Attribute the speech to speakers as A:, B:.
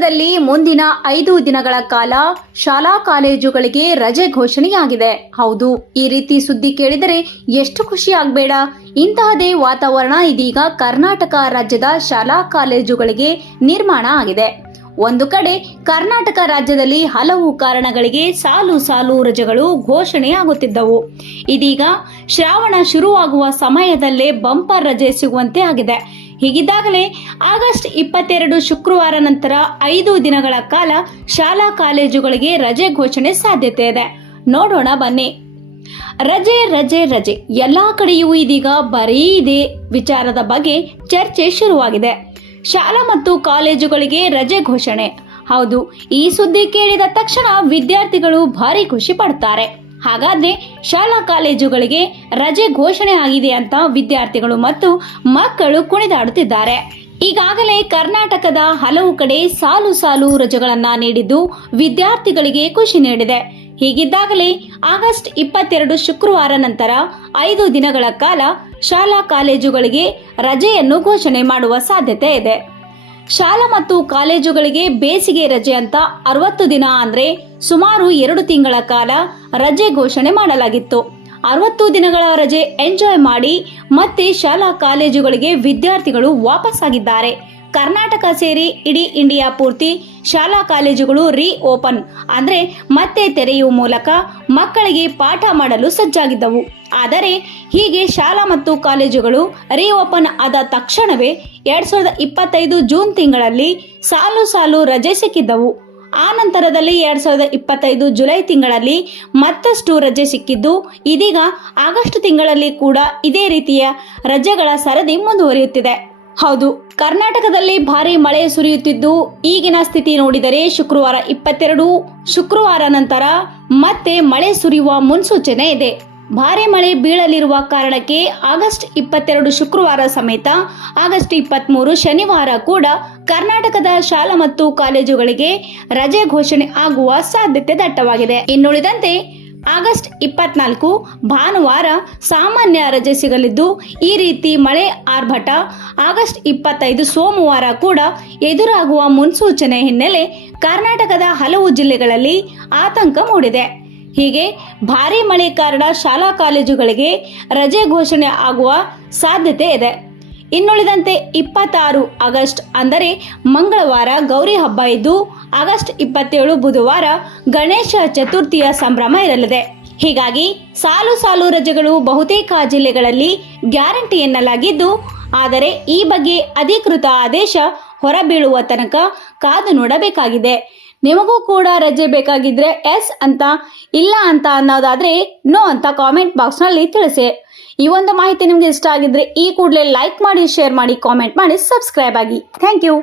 A: ಕರ್ನಾಟಕದಲ್ಲಿ ಮುಂದಿನ ಐದು ದಿನಗಳ ಕಾಲ ಶಾಲಾ ಕಾಲೇಜುಗಳಿಗೆ ರಜೆ ಘೋಷಣೆಯಾಗಿದೆ. ಹೌದು, ಈ ರೀತಿ ಸುದ್ದಿ ಕೇಳಿದರೆ ಎಷ್ಟು ಖುಷಿ ಆಗ್ಬೇಡ. ಇಂತಹದೇ ವಾತಾವರಣ ಇದೀಗ ಕರ್ನಾಟಕ ರಾಜ್ಯದ ಶಾಲಾ ಕಾಲೇಜುಗಳಿಗೆ ನಿರ್ಮಾಣ ಆಗಿದೆ. ಒಂದು ಕಡೆ ಕರ್ನಾಟಕ ರಾಜ್ಯದಲ್ಲಿ ಹಲವು ಕಾರಣಗಳಿಗೆ ಸಾಲು ಸಾಲು ರಜೆಗಳು ಘೋಷಣೆಯಾಗುತ್ತಿದ್ದವು. ಇದೀಗ ಶ್ರಾವಣ ಶುರುವಾಗುವ ಸಮಯದಲ್ಲೇ ಬಂಪರ್ ರಜೆ ಸಿಗುವಂತೆ ಆಗಿದೆ. ಹೀಗಿದ್ದಾಗಲೇ ಆಗಸ್ಟ್ ಇಪ್ಪತ್ತೆರಡು ಶುಕ್ರವಾರ ನಂತರ ಐದು ದಿನಗಳ ಕಾಲ ಶಾಲಾ ಕಾಲೇಜುಗಳಿಗೆ ರಜೆ ಘೋಷಣೆ ಸಾಧ್ಯತೆ ಇದೆ. ನೋಡೋಣ ಬನ್ನಿ. ರಜೆ ರಜೆ ರಜೆ. ಎಲ್ಲಾ ಕಡೆಯೂ ಇದೀಗ ಬರೀ ಇದೆ ವಿಚಾರದ ಬಗ್ಗೆ ಚರ್ಚೆ ಶುರುವಾಗಿದೆ. ಶಾಲಾ ಮತ್ತು ಕಾಲೇಜುಗಳಿಗೆ ರಜೆ ಘೋಷಣೆ. ಹೌದು, ಈ ಸುದ್ದಿ ಕೇಳಿದ ತಕ್ಷಣ ವಿದ್ಯಾರ್ಥಿಗಳು ಭಾರಿ ಖುಷಿ ಪಡ್ತಾರೆ. ಹಾಗಾದ್ರೆ ಶಾಲಾ ಕಾಲೇಜುಗಳಿಗೆ ರಜೆ ಘೋಷಣೆ ಆಗಿದೆ ಅಂತ ವಿದ್ಯಾರ್ಥಿಗಳು ಮತ್ತು ಮಕ್ಕಳು ಕುಣಿದಾಡುತ್ತಿದ್ದಾರೆ. ಈಗಾಗಲೇ ಕರ್ನಾಟಕದ ಹಲವು ಕಡೆ ಸಾಲು ಸಾಲು ರಜೆಗಳನ್ನ ನೀಡಿದ್ದು ವಿದ್ಯಾರ್ಥಿಗಳಿಗೆ ಖುಷಿ ನೀಡಿದೆ. ಹೀಗಿದ್ದಾಗಲೇ ಆಗಸ್ಟ್ ಇಪ್ಪತ್ತೆರಡು ಶುಕ್ರವಾರ ನಂತರ ಐದು ದಿನಗಳ ಕಾಲ ಶಾಲಾ ಕಾಲೇಜುಗಳಿಗೆ ರಜೆಯನ್ನು ಘೋಷಣೆ ಮಾಡುವ ಸಾಧ್ಯತೆ ಇದೆ. ಶಾಲಾ ಮತ್ತು ಕಾಲೇಜುಗಳಿಗೆ ಬೇಸಿಗೆ ರಜೆ ಅಂತ ಅರವತ್ತು ದಿನ ಅಂದ್ರೆ ಸುಮಾರು ಎರಡು ತಿಂಗಳ ಕಾಲ ರಜೆ ಘೋಷಣೆ ಮಾಡಲಾಗಿತ್ತು. ಅರವತ್ತು ದಿನಗಳ ರಜೆ ಎಂಜಾಯ್ ಮಾಡಿ ಮತ್ತೆ ಶಾಲಾ ಕಾಲೇಜುಗಳಿಗೆ ವಿದ್ಯಾರ್ಥಿಗಳು ವಾಪಸ್ಸಾಗಿದ್ದಾರೆ. ಕರ್ನಾಟಕ ಸೇರಿ ಇಡೀ ಇಂಡಿಯಾ ಪೂರ್ತಿ ಶಾಲಾ ಕಾಲೇಜುಗಳು ರೀ ಓಪನ್ ಅಂದ್ರೆ ಮತ್ತೆ ತೆರೆಯುವ ಮೂಲಕ ಮಕ್ಕಳಿಗೆ ಪಾಠ ಮಾಡಲು ಸಜ್ಜಾಗಿದ್ದವು. ಆದರೆ ಹೀಗೆ ಶಾಲಾ ಮತ್ತು ಕಾಲೇಜುಗಳು ರೀ ಓಪನ್ ಆದ ತಕ್ಷಣವೇ ಎರಡ್ ಸಾವಿರದ ಇಪ್ಪತ್ತೈದು ಜೂನ್ ತಿಂಗಳಲ್ಲಿ ಸಾಲು ಸಾಲು ರಜೆ ಸಿಕ್ಕಿದ್ದವು. ಆ ನಂತರದಲ್ಲಿ ಎರಡ್ ಸಾವಿರದ ಇಪ್ಪತ್ತೈದು ಜುಲೈ ತಿಂಗಳಲ್ಲಿ ಮತ್ತಷ್ಟು ರಜೆ ಸಿಕ್ಕಿದ್ದು, ಇದೀಗ ಆಗಸ್ಟ್ ತಿಂಗಳಲ್ಲಿ ಕೂಡ ಇದೇ ರೀತಿಯ ರಜೆಗಳ ಸರದಿ ಮುಂದುವರಿಯುತ್ತಿದೆ. ಹೌದು, ಕರ್ನಾಟಕದಲ್ಲಿ ಭಾರಿ ಮಳೆ ಸುರಿಯುತ್ತಿದ್ದು, ಈಗಿನ ಸ್ಥಿತಿ ನೋಡಿದರೆ ಶುಕ್ರವಾರ ಇಪ್ಪತ್ತೆರಡು, ಶುಕ್ರವಾರ ನಂತರ ಮತ್ತೆ ಮಳೆ ಸುರಿಯುವ ಮುನ್ಸೂಚನೆ ಇದೆ. ಭಾರಿ ಮಳೆ ಬೀಳಲಿರುವ ಕಾರಣಕ್ಕೆ ಆಗಸ್ಟ್ ಇಪ್ಪತ್ತೆರಡು ಶುಕ್ರವಾರ ಸಮೇತ, ಆಗಸ್ಟ್ ಇಪ್ಪತ್ತ್ಮೂರು ಶನಿವಾರ ಕೂಡ ಕರ್ನಾಟಕದ ಶಾಲಾ ಮತ್ತು ಕಾಲೇಜುಗಳಿಗೆ ರಜೆ ಘೋಷಣೆ ಆಗುವ ಸಾಧ್ಯತೆ ದಟ್ಟವಾಗಿದೆ. ಇನ್ನುಳಿದಂತೆ, ಆಗಸ್ಟ್ ಇಪ್ಪತ್ನಾಲ್ಕು ಭಾನುವಾರ ಸಾಮಾನ್ಯ ರಜೆ ಸಿಗಲಿದ್ದು, ಈ ರೀತಿ ಮಳೆ ಆರ್ಭಟ ಆಗಸ್ಟ್ ಇಪ್ಪತ್ತೈದು ಸೋಮವಾರ ಕೂಡ ಎದುರಾಗುವ ಮುನ್ಸೂಚನೆ ಹಿನ್ನೆಲೆ ಕರ್ನಾಟಕದ ಹಲವು ಜಿಲ್ಲೆಗಳಲ್ಲಿ ಆತಂಕ ಮೂಡಿದೆ. ಹೀಗೆ ಭಾರಿ ಮಳೆ ಕಾರಣ ಶಾಲಾ ಕಾಲೇಜುಗಳಿಗೆ ರಜೆ ಘೋಷಣೆ ಆಗುವ ಸಾಧ್ಯತೆ ಇದೆ. ಇನ್ನುಳಿದಂತೆ ಇಪ್ಪತ್ತಾರು ಆಗಸ್ಟ್ ಅಂದರೆ ಮಂಗಳವಾರ ಗೌರಿ ಹಬ್ಬ ಇದ್ದು, ಆಗಸ್ಟ್ ಇಪ್ಪತ್ತೇಳು ಬುಧವಾರ ಗಣೇಶ ಚತುರ್ಥಿಯ ಸಂಭ್ರಮ ಇರಲಿದೆ. ಹೀಗಾಗಿ ಸಾಲು ಸಾಲು ರಜೆಗಳು ಬಹುತೇಕ ಜಿಲ್ಲೆಗಳಲ್ಲಿ ಗ್ಯಾರಂಟಿ ಎನ್ನಲಾಗಿದ್ದು, ಆದರೆ ಈ ಬಗ್ಗೆ ಅಧಿಕೃತ ಆದೇಶ ಹೊರಬೀಳುವ ತನಕ ಕಾದು ನೋಡಬೇಕಾಗಿದೆ. ನಿಮಗೂ ಕೂಡ ರಜೆ ಬೇಕಾಗಿದ್ರೆ ಎಸ್ ಅಂತ, ಇಲ್ಲ ಅಂತ ಅನ್ನೋದಾದ್ರೆ ನೋ ಅಂತ ಕಾಮೆಂಟ್ ಬಾಕ್ಸ್ನಲ್ಲಿ ತಿಳಿಸಿ. ಈ ಒಂದು ಮಾಹಿತಿ ನಿಮಗೆ ಇಷ್ಟ ಆಗಿದ್ರೆ ಈ ಕೂಡಲೇ ಲೈಕ್ ಮಾಡಿ ಶೇರ್ ಮಾಡಿ ಕಾಮೆಂಟ್ ಮಾಡಿ ಸಬ್ಸ್ಕ್ರೈಬ್ ಆಗಿ. Thank you